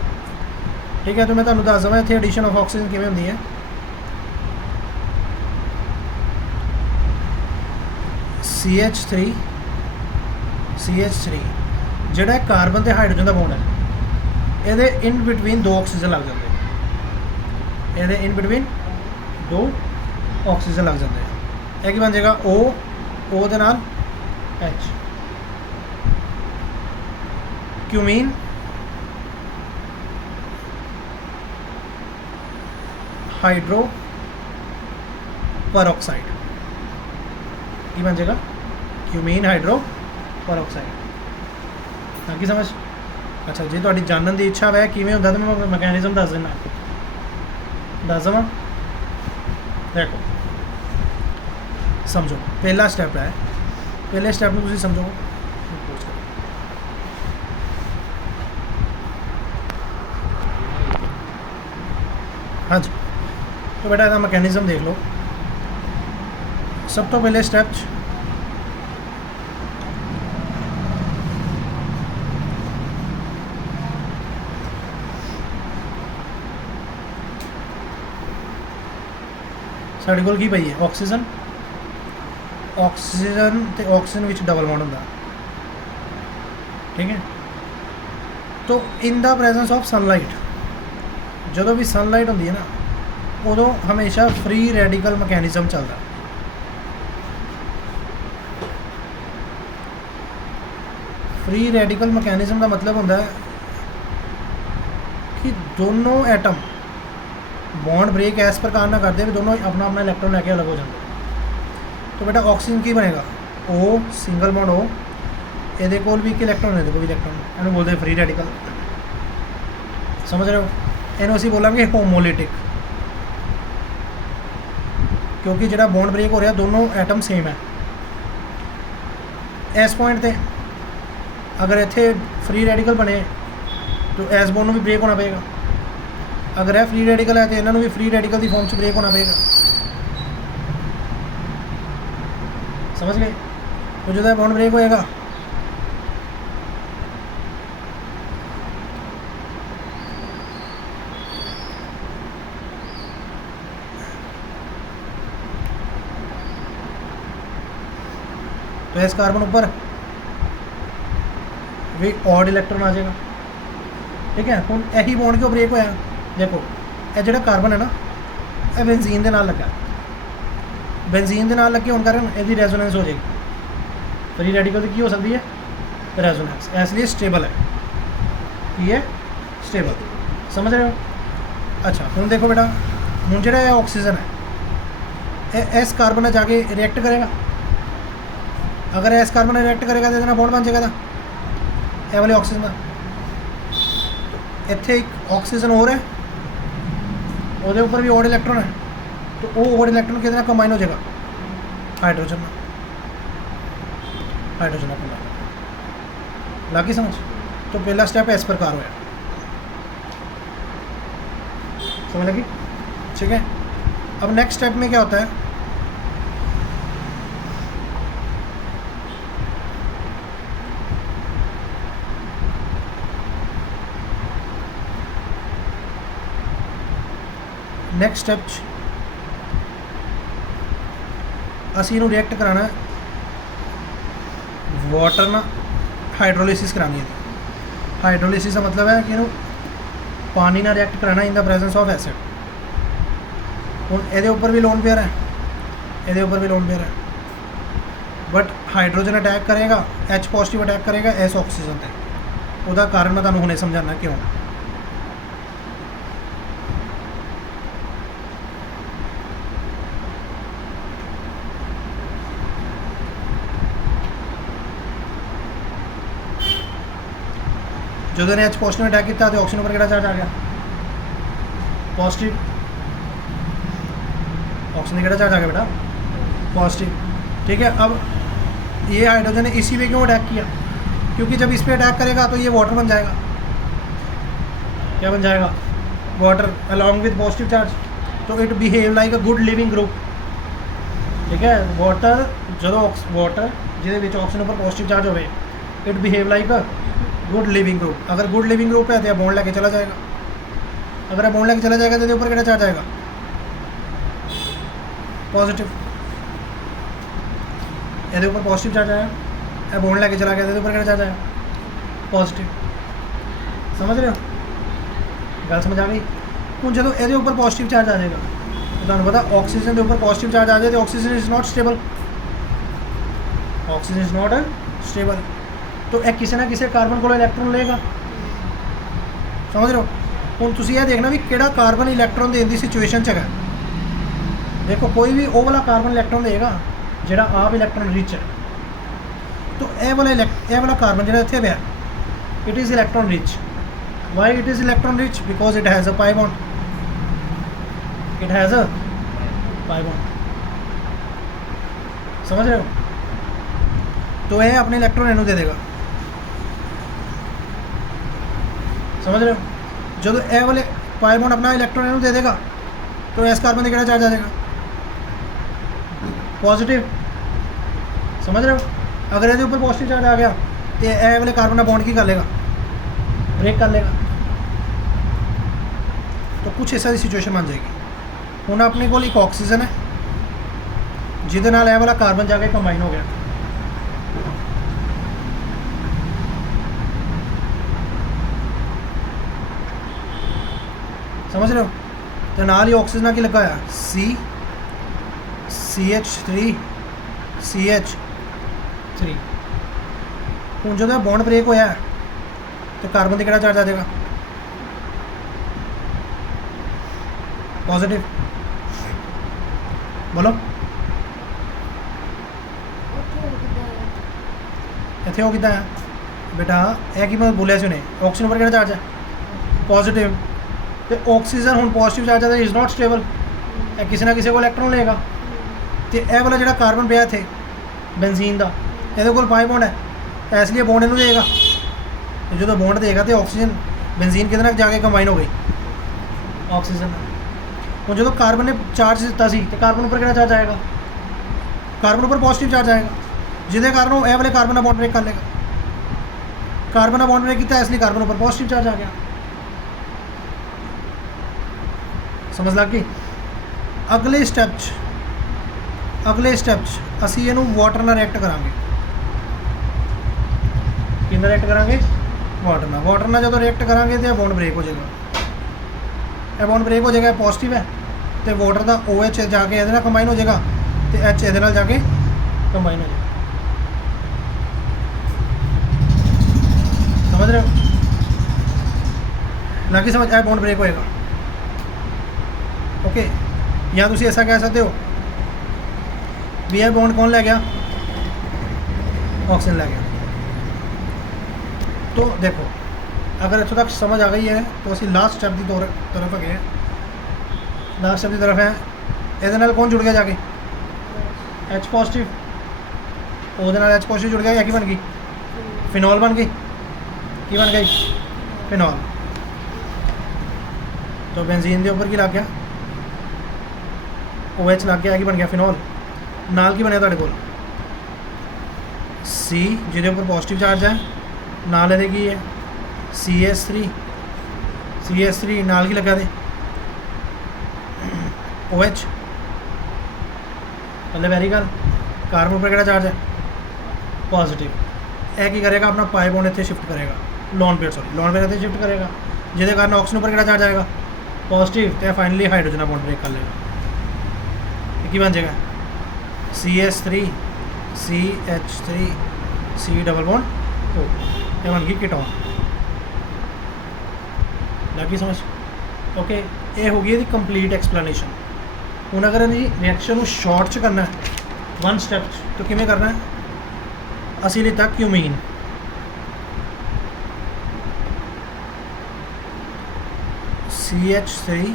ठीक है। तो मैं तुहानूं दस देवां इत्थे एडिशन ऑफ ऑक्सीजन किवें होंदी है। CH3 ਜਿਹੜਾ ਕਾਰਬਨ ਤੇ ਹਾਈਡਰੋਜਨ ਦਾ ਬੌਂਡ ਹੈ, ਇਹਦੇ ਇਨ ਬਿਟਵੀਨ 2 ਆਕਸੀਜਨ ਲੱਗ ਜਾਂਦੇ, ਇਹਦੇ ਇਨ ਬਿਟਵੀਨ 2 ਆਕਸੀਜਨ ਲੱਗ ਜਾਂਦੇ। ਇਹ ਕੀ ਬਣ ਜਾਏਗਾ? O ਦੇ ਨਾਲ H, क्यूमीन हाइड्रो परऑक्साइड, की बन जाएगा? Cumene hydro peroxide. बाकी समझ? अच्छा जी, थोड़ी जानने की इच्छा है किमें होंदा तो मैं मैकेनिज्म दस देना, दस देवां। देखो समझो, पहला स्टैप है, पहले स्टैप में तुसीं समझो। हाँ जी, तो बेटा इसका मैकेनिज्म देख लो। सब तो पहले स्टेप साढ़े कोल की पई है? ऑक्सीजन ते ऑक्सीजन विच डबल बॉन्ड होंदा, ठीक है। तो इन द प्रेजेंस ऑफ सनलाइट, जो भी सनलाइट होंदी है ना, उदों हमेशा फ्री रेडिकल मैकेनिज्म चलता। फ्री रेडिकल मैकेनिज्म का मतलब होंदा है कि दोनों एटम बॉन्ड ब्रेक इस प्रकार ना करते भी दोनों अपना अपना इलैक्ट्रॉन लैके अलग हो जाते। तो बेटा ऑक्सीजन की बनेगा? O सिंगल बॉन्ड O, ये कोल भी एक इलैक्ट्रॉन है, कोई इलैक्ट्रॉन, इन्हें बोलते फ्री रेडिकल। समझ रहे हो? इन्हों असीं बोलांगे होमोलिटिक, क्योंकि जो बॉन्ड ब्रेक हो रहा दोनों एटम सेम है। इस पॉइंट पे अगर इत्थे फ्री रेडिकल बने तो इस बॉन्ड में भी ब्रेक होना पड़ेगा, अगर यह फ्री रेडिकल है तो इन्होंने भी फ्री रेडिकल की फॉर्म से ब्रेक होना पड़ेगा। समझ गए? तो जो बॉन्ड ब्रेक होएगा तो इस कार्बन ऊपर भी ऑड इलैक्ट्रॉन आ जाएगा, ठीक है। हम यही बॉन्ड क्यों ब्रेक होया? देखो ये जो कार्बन है ना, यह बेंजीन के नाल लगा, बेंजीन के नाल लगे होने कारण इसकी रेजोनेंस हो जाएगी। फ्री रेडिकल की हो सकती है रेजोनेंस, इसलिए स्टेबल है, ये स्टेबल। समझ रहे हो? अच्छा हम देखो बेटा, हम जो ऑक्सीजन है इस कार्बन में जाके रिएक्ट करेगा, अगर इस कार्बन रिएक्ट करेगा तो इतना बॉन्ड बन जाएगा ये वाले ऑक्सीजन का। इत्थे एक ऑक्सीजन और है, वो ऊपर भी ऑड इलैक्ट्रॉन है, तो वो ऑड इलैक्ट्रॉन कितना कंबाइन हो जाएगा? हाइड्रोजन में, हाइड्रोजन में कंबाइन। लागी समझ? तो पहला स्टेप इस प्रकार होया, समझ लगी? ठीक है। अब नेक्स्ट स्टेप में क्या होता है? नेक्स्ट स्टेप असी इनू रिएक्ट कराना वाटर ना हाइड्रोलिसिस करानी है। हाइड्रोलिसिस का मतलब है कि इनू पानी ना रिएक्ट कराना इन द प्रेजेंस ऑफ एसिड। हुण इहदे उपर भी लोन पेयर है, इहदे उपर भी लोन पेयर है, बट हाइड्रोजन अटैक करेगा, H पॉजिटिव अटैक करेगा इस ऑक्सीजन पे। उसका कारण मैं तुहानूं हुणे समझाना क्यों। जो ने H पॉजिटिव अटैक किया तो ऑक्सीजन पर किहड़ा चार्ज आ गया? पॉजिटिव। ऑक्सीजन किहड़ा चार्ज आ गया बेटा? पॉजिटिव, ठीक है। अब ये हाइड्रोजन ने इसी पे क्यों अटैक किया? क्योंकि जब इस पे अटैक करेगा तो ये वाटर बन जाएगा। क्या बन जाएगा? Water along with positive charge. तो it behave like a good leaving group, ठीक है। वाटर जो वाटर जिहदे ऑक्सीजन पर पॉजिटिव चार्ज होवे, it behave like a good leaving group. अगर गुड लिविंग ग्रुप है तो बॉन्ड लेके चला जाएगा, अगर बॉन्ड लेके चला जाएगा तो ऊपर किहड़ा चार्ज आएगा? पॉजिटिव। ਇਹਦੇ ਉੱਪਰ ਪੋਜ਼ਿਟਿਵ ਚਾਰਜ ਆਇਆ, ਇਹ ਬੌਂਡ ਲੈ ਕੇ ਚਲਾ ਗਿਆ, ਇਹਦੇ ਉੱਪਰ ਕਿਹੜਾ ਚਾਰਜ ਆਇਆ? ਪੋਜ਼ਿਟਿਵ। ਸਮਝ ਰਹੇ ਹੋ ਗੱਲ? ਸਮਝ ਆ ਗਈ? ਹੁਣ ਜਦੋਂ ਇਹਦੇ ਉੱਪਰ ਪੋਜ਼ਿਟਿਵ ਚਾਰਜ ਆ ਜਾਏਗਾ, ਤੁਹਾਨੂੰ ਪਤਾ ਆਕਸੀਜਨ ਦੇ ਉੱਪਰ ਪੋਜ਼ਿਟਿਵ ਚਾਰਜ ਆ ਜਾਏ ਤੇ oxygen is not stable, oxygen is not stable. तो ਇਹ ਕਿਸੇ ਨਾ ਕਿਸੇ ਕਾਰਬਨ ਕੋਲ ਇਲੈਕਟ੍ਰੋਨ ਲਏਗਾ। ਸਮਝ ਰਹੇ ਹੋ? ਹੁਣ ਤੁਸੀਂ ਇਹ ਦੇਖਣਾ ਵੀ ਕਿਹੜਾ ਕਾਰਬਨ ਇਲੈਕਟ੍ਰੋਨ ਦੇਣ ਦੀ ਸਿਚੁਏਸ਼ਨ 'ਚ ਹੈਗਾ। ਦੇਖੋ ਕੋਈ ਵੀ ਉਹ ਵਾਲਾ ਕਾਰਬਨ ਇਲੈਕਟ੍ਰੋਨ ਦੇਗਾ ਜਿਹੜਾ ਆਪ ਇਲੈਕਟ੍ਰੋਨ ਰਿਚ ਹੈ। तो ਇਹ ਵਾਲਾ ਕਾਰਬਨ ਜਿਹੜਾ ਇੱਥੇ ਪਿਆ, it is electron rich. Why it is electron rich? Because it has a pi bond, it has a pi bond. समझ रहे हो? तो यह अपने इलेक्ट्रॉन इनू दे देगा। समझ रहे हो? जो ए वाले पाई बॉन्ड अपना इलेक्ट्रॉन इनू दे देगा तो एस कार्बन का चार्ज आ जाएगा पॉजिटिव। समझ रहे हो? अगर ये ऊपर पॉजिटिव चार्ज आ गया तो ए वाले कार्बन का बॉन्ड की कर लेगा, ब्रेक कर लेगा। तो कुछ ऐसा सिचुएशन बन जाएगी। ਹੁਣ ਆਪਣੇ ਕੋਲ ਇੱਕ ਆਕਸੀਜਨ ਹੈ ਜਿਹਦੇ ਨਾਲ ਇਹ ਵਾਲਾ ਕਾਰਬਨ ਜਾ ਕੇ ਕੰਬਾਈਨ ਹੋ ਗਿਆ। ਸਮਝ ਰਹੇ ਹੋ? ਤੇ ਨਾਲ ਹੀ ਆਕਸੀਜਨ ਨਾਲ ਕੀ ਲੱਗਾ ਹੋਇਆ? CH3 ਹੁਣ ਜਦੋਂ ਬੌਂਡ ਬ੍ਰੇਕ ਹੋਇਆ ਤੇ ਕਾਰਬਨ ਤੇ ਕਿਹੜਾ ਚਾਰਜ ਆ ਜਾਏਗਾ? ਪੋਜ਼ਿਟਿਵ। बोलो ਇੱਥੇ ਹੋ ਕਿੱਦਾਂ ਹੈ ਬੇਟਾ? ਇਹ ਕੀ ਮੈਂ ਬੋਲਿਆ ਸੀ ਉਹਨੇ, ਆਕਸੀਜਨ ਉੱਪਰ ਕਿਹੜਾ ਚਾਰਜ ਹੈ? ਪੋਜ਼ਿਟਿਵ। ਤੇ ਆਕਸੀਜਨ ਹੁਣ ਪੋਜ਼ਿਟਿਵ ਚਾਰਜ ਹੈ, ਇਜ਼ ਨॉट स्टेबल। ਇਹ ਕਿਸੇ ਨਾ ਕਿਸੇ ਕੋਲ ਇਲੈਕਟ੍ਰੋਨ ਲਏਗਾ ਤੇ ਇਹ ਵਾਲਾ ਜਿਹੜਾ ਕਾਰਬਨ ਪਿਆ ਇੱਥੇ ਬੈਂਜ਼ੀਨ ਦਾ, ਇਹਦੇ ਕੋਲ ਪਾਈ ਬੌਂਡ ਹੈ, ਇਸ ਲਈ ਬੌਂਡ ਇਹਨੂੰ ਦੇਗਾ। ਤੇ ਜਦੋਂ ਬੌਂਡ ਦੇਗਾ ਤੇ ਆਕਸੀਜਨ ਬੈਂਜ਼ੀਨ ਕਿਹਦੇ ਨਾਲ ਜਾ ਕੇ ਕੰਬਾਈਨ ਹੋ ਗਈ? ਆਕਸੀਜਨ ਨਾਲ। ਹੁਣ ਜਦੋਂ ਕਾਰਬਨ ਨੇ ਚਾਰਜ ਦਿੱਤਾ ਸੀ ਤੇ ਕਾਰਬਨ ਉੱਪਰ ਕਿਹੜਾ ਚਾਰਜ ਆਏਗਾ? ਕਾਰਬਨ ਉੱਪਰ ਪੋਜ਼ਿਟਿਵ ਚਾਰਜ ਆਏਗਾ, ਜਿਹਦੇ ਕਾਰਨ ਉਹ ਇਹ ਵਾਲੇ ਕਾਰਬਨ ਦਾ ਬੌਂਡ ਬ੍ਰੇਕ ਕਰ ਲੇਗਾ। ਕਾਰਬਨ ਦਾ ਬੌਂਡ ਬ੍ਰੇਕ ਕੀਤਾ, ਇਸ ਲਈ ਕਾਰਬਨ ਉੱਪਰ ਪੋਜ਼ਿਟਿਵ ਚਾਰਜ ਆ ਗਿਆ। ਸਮਝ ਲੱਗ ਗਈ? ਅਗਲੇ ਸਟੈਪ 'ਚ ਅਸੀਂ ਇਹਨੂੰ ਵਾਟਰ ਨਾਲ ਰਿਐਕਟ ਕਰਾਂਗੇ। ਕਿੰਨਾ ਰਿਐਕਟ ਕਰਾਂਗੇ? ਵਾਟਰ ਨਾਲ ਜਦੋਂ ਰਿਐਕਟ ਕਰਾਂਗੇ ਤੇ ਇਹ ਬੌਂਡ ਬ੍ਰੇਕ ਹੋ ਜਾਏਗਾ। ਇਹ ਬੌਂਡ ਬ੍ਰੇਕ ਹੋ ਜਾਏਗਾ, ਪੋਜ਼ਿਟਿਵ ਹੈ ਤੇ ਵਾਟਰ ਦਾ OH ਜਾ ਕੇ ਇਹਦੇ ਨਾਲ ਕੰਬਾਈਨ ਹੋ ਜਾਏਗਾ ਤੇ H ਇਹਦੇ ਨਾਲ ਜਾ ਕੇ ਕੰਬਾਈਨ ਹੋ ਜਾਏਗਾ। समझ रहे हो? ना कि समझ आए बॉन्ड ब्रेक होएगा। ओके, या तुम ऐसा कह सकते हो भी यह बॉन्ड कौन लै गया? ऑक्सीजन लै गया। तो देखो अगर इतों तक समझ आ गई है तो असी लास्ट स्टैप की तरफ गए। लास्ट स्टैप की तरफ है, ये कौन जुड़ गया जाके? H positive. वो H पॉजिटिव जुड़ गया, या की बन गई? फिनॉल बन गई। की बन गई? फिनॉल। तो बेंजीन के ऊपर की लग गया? OH लग गया, की बन गया? फिनॉल। नाल की बनया तुहाडे कोल? C जिहदे उपर पॉजिटिव चार्ज है, नाल इहदे की है? CH3 नाल की लगा दे? OH। पहले वेरी गल, कार्बन पर किहड़ा चार्ज है? पॉजिटिव। यह की करेगा? अपना पाई बॉन्ड इत्थे शिफ्ट करेगा, लोन पेयर इत्थे शिफ्ट करेगा, जिहदे कारण ऑक्सीजन पर किहड़ा चार्ज आएगा? पॉजिटिव। तो फाइनली हाइड्रोजन बॉन्ड ब्रेक कर लेगा। की बन जाएगा? CH3 CH3 C double bond O। ये बन गई कीटोन। लगी समझ? ओके, ये हो गई इसकी कंप्लीट एक्सप्लेनेशन। हुण अगर इहदी रिएक्शन को शॉर्ट च करना है, वन स्टैप तो किवें करना है? असीं लिता क्यूमीन, CH3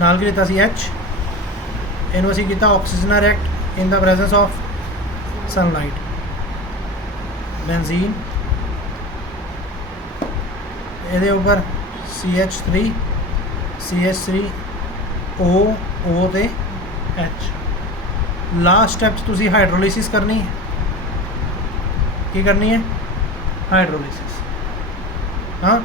नाल की लिता सी H, इनू असीं कीता ऑक्सीजन नाल react in the presence of sunlight. Benzene ਇਹਦੇ ਉੱਪਰ CH3 O ਤੇ H। लास्ट स्टैप तुसी हाइड्रोलिसिस करनी है। की करनी है? हाइड्रोलिसिस। हाँ,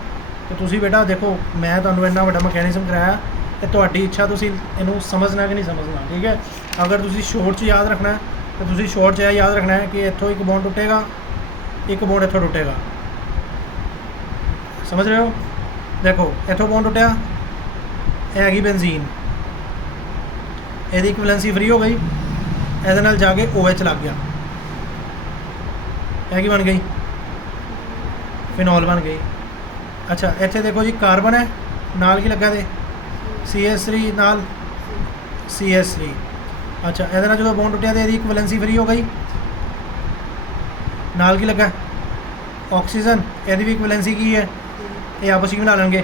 तो तुसी बेटा देखो मैं तुहानूं इन्ना वड्डा मैकेनिज्म कराया, ਇਹ ਤੁਹਾਡੀ ਇੱਛਾ, ਤੁਸੀਂ ਇਹਨੂੰ ਸਮਝਣਾ ਕਿ ਨਹੀਂ ਸਮਝਣਾ। ਠੀਕ ਹੈ, ਅਗਰ ਤੁਸੀਂ ਸ਼ੋਰਟ 'ਚ ਯਾਦ ਰੱਖਣਾ ਹੈ ਤਾਂ ਤੁਸੀਂ ਸ਼ੋਰਟ 'ਚ ਇਹ ਯਾਦ ਰੱਖਣਾ ਹੈ ਕਿ ਇੱਥੋਂ ਇੱਕ ਬੌਂਡ ਟੁੱਟੇਗਾ, ਇੱਕ ਬੌਂਡ ਇੱਥੋਂ ਟੁੱਟੇਗਾ। ਸਮਝ ਰਹੇ ਹੋ? ਦੇਖੋ ਇੱਥੋਂ ਬੌਂਡ ਟੁੱਟਿਆ, ਇਹ ਹੈਗੀ ਬੈਂਜ਼ੀਨ, ਇਹਦੀ ਇਕੁਵੈਲੈਂਸੀ ਫਰੀ ਹੋ ਗਈ, ਇਹਦੇ ਨਾਲ ਜਾ ਕੇ OH ਲੱਗ ਗਿਆ, ਇਹ ਕੀ ਬਣ ਗਈ? ਫਿਨੋਲ ਬਣ ਗਈ। ਅੱਛਾ ਇੱਥੇ ਦੇਖੋ ਜੀ ਕਾਰਬਨ ਹੈ, ਨਾਲ ਕੀ ਲੱਗਾ ਤੇ CH3 ਨਾਲ CH3। ਅੱਛਾ ਇਹਦੇ ਨਾਲ ਜਦੋਂ ਬੌਂਡ ਟੁੱਟਿਆ ਤੇ ਇਹਦੀ ਇਕੁਵੈਲੈਂਸੀ ਫਰੀ ਹੋ ਗਈ, ਨਾਲ ਕੀ ਲੱਗਾ? ਆਕਸੀਜਨ, ਇਹਦੀ ਵੀ ਇਕੁਵੈਲੈਂਸੀ ਕੀ ਹੈ? ਇਹ ਆਪਸ ਵਿੱਚ ਬਣਾ ਲੈਣਗੇ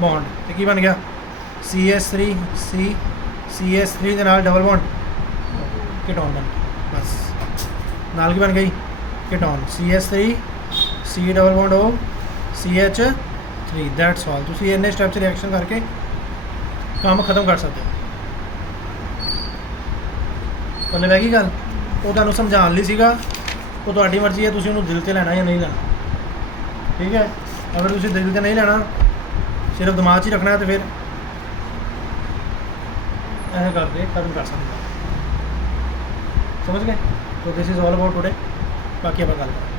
ਬੌਂਡ, ਤੇ ਕੀ ਬਣ ਗਿਆ? CH3 C CH3 ਦੇ ਨਾਲ ਡਬਲ ਬੌਂਡ, ਕੀਟੋਨ ਬਣ ਗਿਆ। ਬਸ ਨਾਲ ਕੀ ਬਣ ਗਈ? ਕੀਟੋਨ, CH3 C double bond O CH3। That's all. ਤੁਸੀਂ ਇੰਨੇ ਸਟੈਪ 'ਚ ਰਿਐਕਸ਼ਨ ਕਰਕੇ ਕੰਮ ਖਤਮ ਕਰ ਸਕਦੇ ਹੋ। ਮਤਲਬ ਹੈ ਕੀ ਗੱਲ, ਉਹ ਤੁਹਾਨੂੰ ਸਮਝਾਉਣ ਲਈ ਸੀਗਾ, ਉਹ ਤੁਹਾਡੀ ਮਰਜ਼ੀ ਹੈ, ਤੁਸੀਂ ਉਹਨੂੰ ਦਿਲ 'ਤੇ ਲੈਣਾ ਜਾਂ ਨਹੀਂ ਲੈਣਾ। ਠੀਕ ਹੈ, ਅਗਰ ਤੁਸੀਂ ਦਿਲ 'ਤੇ ਨਹੀਂ ਲੈਣਾ, ਸਿਰਫ ਦਿਮਾਗ 'ਚ ਹੀ ਰੱਖਣਾ, ਤਾਂ ਫਿਰ ਇਹ ਕਰਦੇ ਖਤਮ ਕਰ ਸਕਦੇ ਹੋ। ਸਮਝ ਗਏ? So this is all about today. ਬਾਕੀ ਆਪਾਂ ਗੱਲ ਕਰਾਂਗੇ।